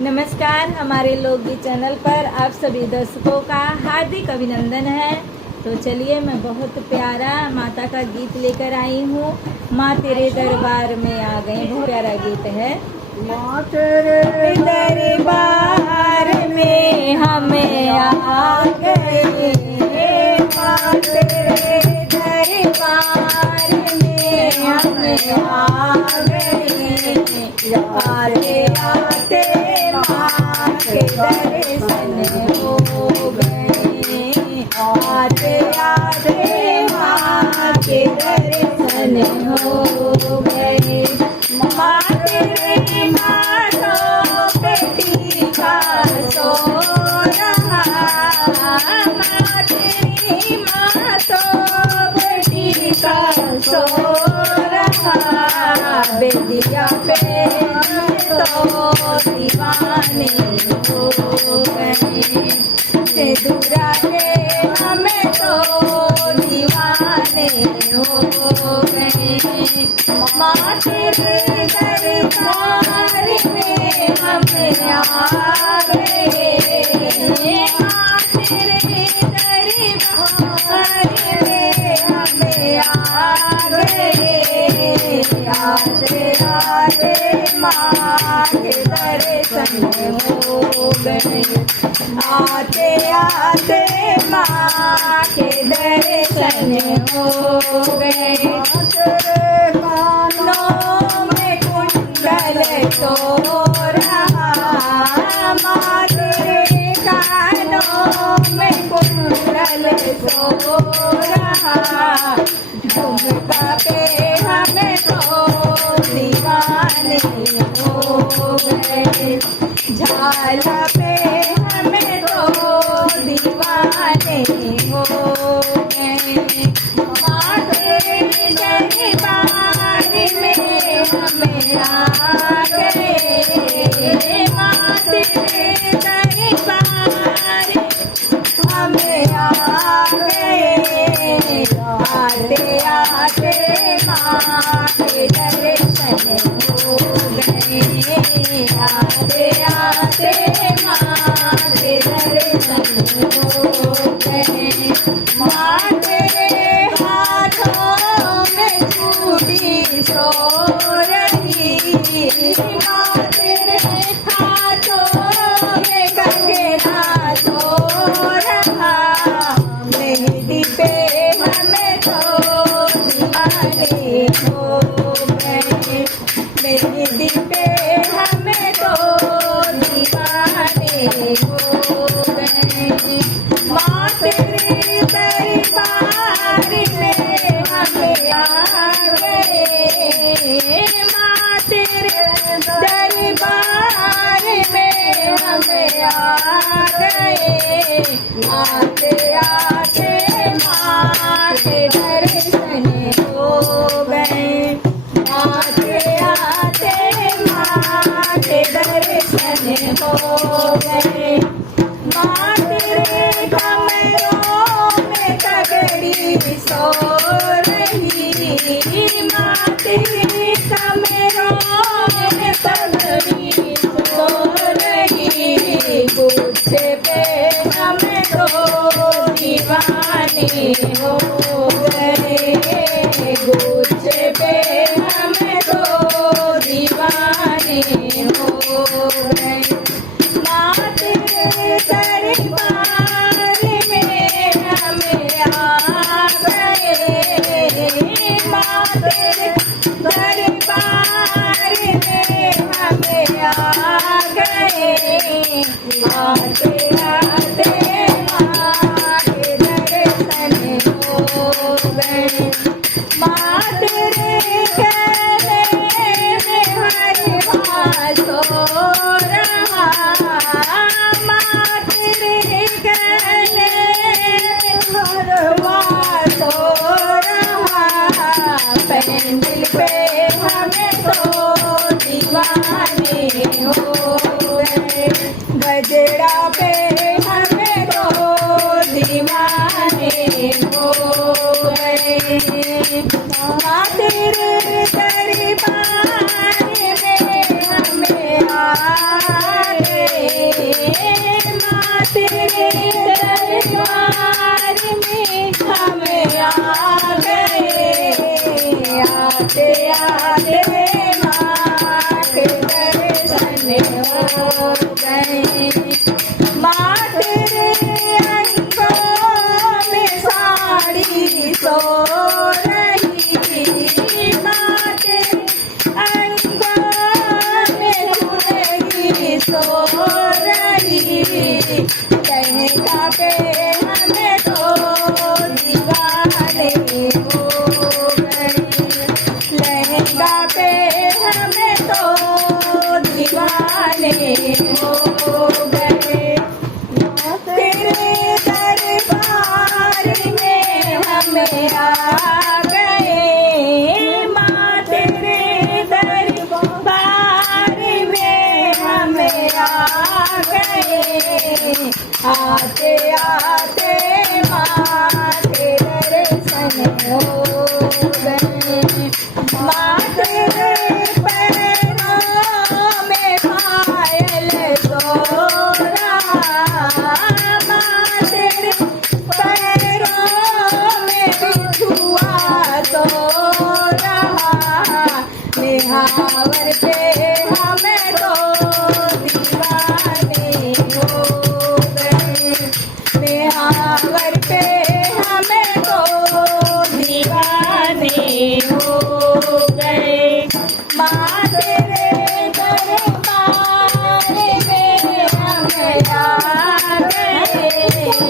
नमस्कार, हमारे लोकगीत चैनल पर आप सभी दर्शकों का हार्दिक अभिनंदन है। तो चलिए, मैं बहुत प्यारा माता का गीत लेकर आई हूँ। माँ तेरे दरबार में आ गए, बहुत प्यारा गीत है। माँ तेरे दरबार में हमें आ गए, माँ तेरे दरबार में हमें आ गए। आते आते माँ के दर्शन हो गए, आते आते माँ के दर्शन हो गए। माँ तेरे माथों बेटी का सो रहा, माँ तेरी माथों बेटी का सो रहा। बेटिया पे तो दीवाने हो गए, दूरा के हमें तो दीवाने हो गए। माँ तेरे दरबार में हमें आ गए, माँ तेरे दरबार में हमें आ गए। आते आते माँ के दर्शन हो गए, आते आते माँ के दर्शन हो गए। तेरे कानों में कुंडल तो रहा, माँ तेरे कानों में कुंडल तो रहा। झुमका पे हमें तो दीवाने हो गए, झाला पे हमें तो दीवाने हो गए। माँ तेरे दरबार में हमें आ गए, माँ तेरे दरबार हमें आ गए। आते आते माँ के दर्शन हो गए, आते आते माँ के दर्शन हो गए। माँ तेरे हाथों में चूड़ी सो रही, माँ तेरे हाथों में कंगना सो रहा। मेहंदी पे हमें तो दीवाने हो गए, मेहंदी पे हमें तो दीवाने हो गए। माँ तेरे दरबार में हमें आ गए, माँ तेरे दरबार में हमें आ गए। आते आते माँ के दर्शन हो गए, आते आते माँ के दर्शन हो गए। माँ तेरे कमरों में तगड़ी सो रही, माँ तेरे कमरों में तगड़ी सो रही। गुच्छे पे हमें तो दीवाने हो गए, गुच्छे पे हमें तो दीवाने हो गए। माँ तेरे दरबार में हमें आ गए, माँ तेरे दरबार में हमें आ गए। आते आते माँ के दर्शन हो गए, माँ तेरे कहने में हर बात हो रहा, माँ तेरे कहने में हर बात हो रहा। पैंडल पे हमें तो दीवाने हो गए, गजरा पे हमें तो दीवाने हो गए। माँ तेरे दरबार में हमें आ में हो गए। माँ तेरे अंगों में साड़ी सो रही, माँ तेरे अंगों में चुनरी सो रही। लहंगा पे हमें तो दीवाने हो गए, लहंगा पे हमें तो दीवाने हो गए। तेरे दरबार में हमें आ गए, माँ तेरे दरबार में हमें आ गए। आते आते